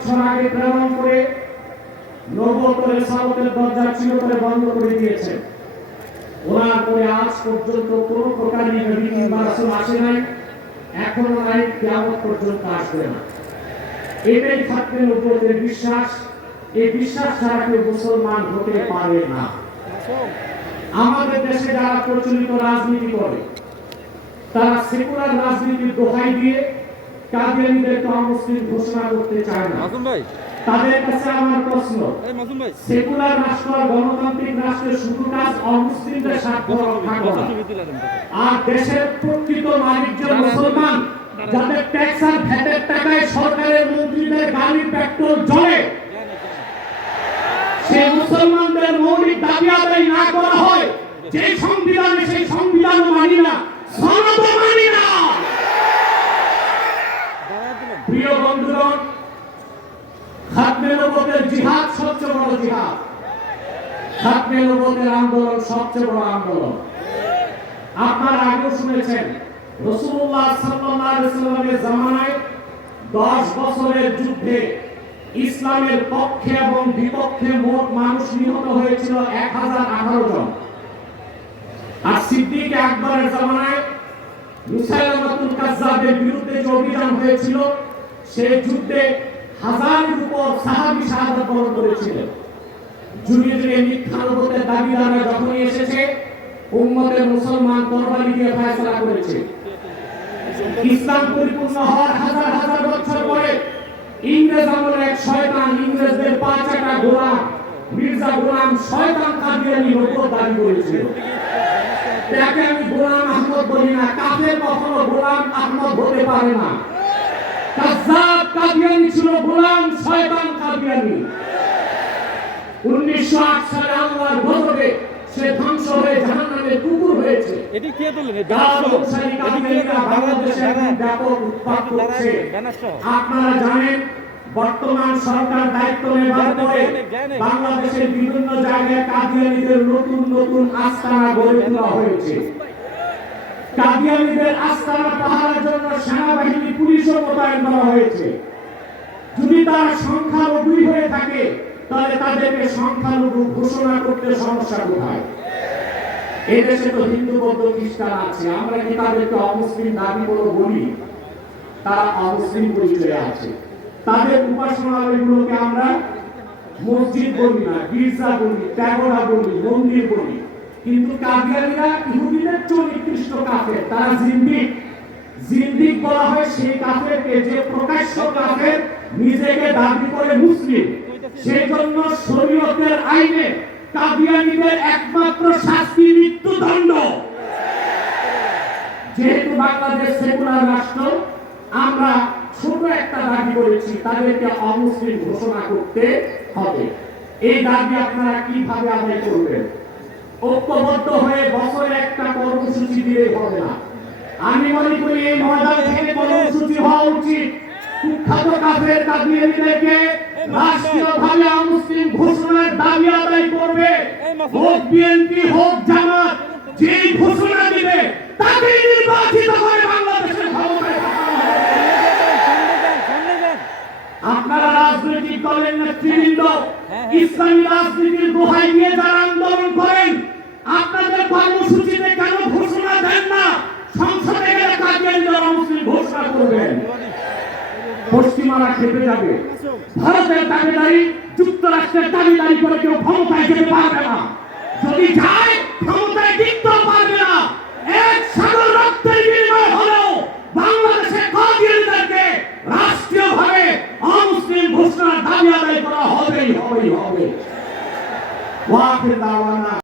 বছর আগে প্রেরণ করে নবুয়তের রিসালাতের দরজা চিরতরে বন্ধ করে দিয়েছেন। ওনার পরে আজ পর্যন্ত কোন প্রকারই নবী কিংবা রাসূল আসে নাই, এখনো নাই, কিয়ামত পর্যন্ত আসবে না। এটাই থাকবে নবুয়তের বিশ্বাস। এই বিশ্বাস ছাড়া কেউ মুসলমান হতে পারে না। আমাদের দেশে যারা প্রচলিত রাজনীতি করে, তারা সেকুলার রাজনীতির দোহাই দিয়ে কাদিয়ানীদেরকে অমুসলিম ঘোষণা করতে চায় না। তাদের কাছে আমার প্রশ্ন, সেকুলার রাষ্ট্র গণতান্ত্রিক রাষ্ট্রের শুধু কাজ অমুসলিমদের স্বার্থ রক্ষা করা, আর দেশের প্রকৃত মালিক যে মুসলমান, যাদের ট্যাক্স আর ভ্যাটের টাকায় সরকারের মন্ত্রীদের গাড়ি পেট্রোল জ্বলে, সেই মুসলমানদের মৌলিক দাবি আদায় না করা হয়, যে সংবিধানে সেই সংবিধানও মানি না, সনদও মানি না। প্রিয় বন্ধুগণ, খাতমে নবুয়তের জিহাদ সবচেয়ে বড় জিহাদ। খাতমে নবুয়তের আন্দোলন সবচেয়ে বড় আন্দোলন। আপনারা আগেও শুনেছেন, রাসূলুল্লাহ সাল্লাল্লাহু আলাইহি ওয়াসাল্লামের জামানায় 10 বছরের যুদ্ধে ইসলামের পক্ষে এবং বিপক্ষে মোট মানুষ নিহত হয়েছিল 1018 জন। আর সিদ্দিক আকবরের জামানায় মুসাইলামাতুল কাজ্জাবের বিরুদ্ধে যে অভিযান হয়েছিল, সেই যুদ্ধে হাজারের উপর সাহাবী শাহাদাত বরণ করেছিলেন। যুগে যুগে মিথ্যা নবুয়তের দাবিদাররা যখনই এসেছে, উম্মতের মুসলমান তরবারি দিয়ে ফয়সালা করেছে। ইসলাম পরিপূর্ণ হওয়ার হাজার হাজার বছর পরে ইংরেজ আমলের এক শয়তান, ইংরেজদের 5টা গোলাম মির্জা গোলাম শয়তান কাদিয়ানী নবুয়ত দাবি করেছিল। তাকে আমি গোলাম আহমদ বলি না, কাফের কখনো গোলাম আহমদ হতে পারে না। কাজ্জাব কাদিয়ানী ছিল গোলাম শয়তান কাদিয়ানী। 1908 সালে আল্লাহর গজবে সে ধ্বংস হয়ে জাহান্নামের কুকুর হয়েছে। এটি কে বললেন? বাংলাদেশে ব্যাপক উৎপাত করছে। আপনারা জানেন, বর্তমান সরকার দায়িত্ব নেওয়ার পরে বাংলাদেশের বিভিন্ন জায়গায় কাদিয়ানীদের নতুন নতুন আস্তানা গড়ে তোলা হয়েছে। কাদিয়ানীদের আস্তানা পাহারার জন্য সেনাবাহিনী, পুলিশও মোতায়েন করা হয়েছে। যদি তারা সংখ্যালঘুই হয়ে থাকে, তাহলে তাদেরকে সংখ্যালঘু ঘোষণা করতে সমস্যা কোথায়? এদেশে তো হিন্দু, বৌদ্ধ, খ্রিস্টান আছে, আমরা কি তাদেরকে অমুসলিম দাবি করে বলি? তারা অমুসলিম পরিচয়ে আছে। তাদের উপাসনালয়গুলোকে আমরা মসজিদ বলি না, গির্জা বলি, প্যাগোডা বলি, মন্দির বলি। কিন্তু কাদিয়ানীরা ইহুদিদের চেয়ে নিকৃষ্ট কাফের, তারা জিন্দিক। জিন্দিক বলা হয় সেই কাফেরকে যে প্রকাশ্য কাফের, নিজেকে দাবি করে মুসলিম। সেই জন্য শরীয়তের আইনে কাদিয়ানীদের একমাত্র শাস্তি মৃত্যুদণ্ড। যেহেতু বাংলাদেশ সেকুলার রাষ্ট্র, আমরা ছোট একটা দাবি করেছি, তাদেরকে অমুসলিম ঘোষণা করতে হবে। এই দাবি আপনারা কিভাবে আদায় করবেন? ঐক্যবদ্ধ হয়ে বছরে একটা কর্মসূচি দিয়ে হবে না। আমি মনে করি এই ময়দান থেকে কর্মসূচি হওয়া উচিত। কুখ্যাত কাফের কাদিয়ানীদেরকে রাষ্ট্রীয়ভাবে অমুসলিম ঘোষণার দাবি আদায় করবে। হোক বিএনপি, হোক জামাত, যেই ঘোষণা দিবে তাকে নির্বাচিত করে বাংলাদেশের ক্ষমতায় পাঠানো হবে। আপনারা রাজনৈতিক দলের নেতৃবৃন্দ ইসলামী রাজনীতির দোহাই দিয়ে যারা আন্দোলন করেন, আপনাদের কর্মসূচিতে কেন ঘোষণা দেন না? সংসদে গেলে কাদিয়ানীরা মুসলিম ঘোষণা করবেন। পশ্চিমারা খেপে যাবে। ভারতের দাবিদারি, যুক্তরাষ্ট্রের দাবিদারি করে কেউ ক্ষমতায় যেতে পারবে না। যদি যায়, ক্ষমতায় টিকতে পারবে না। এক সাগর রক্তের বিনিময় হলেও বাংলাদেশের কাদিয়ানীদেরকে রাষ্ট্রীয়ভাবে অমুসলিম ঘোষণার দাবি আদায় করা হবেই হবে। ওয়াকিল দাওয়ানা।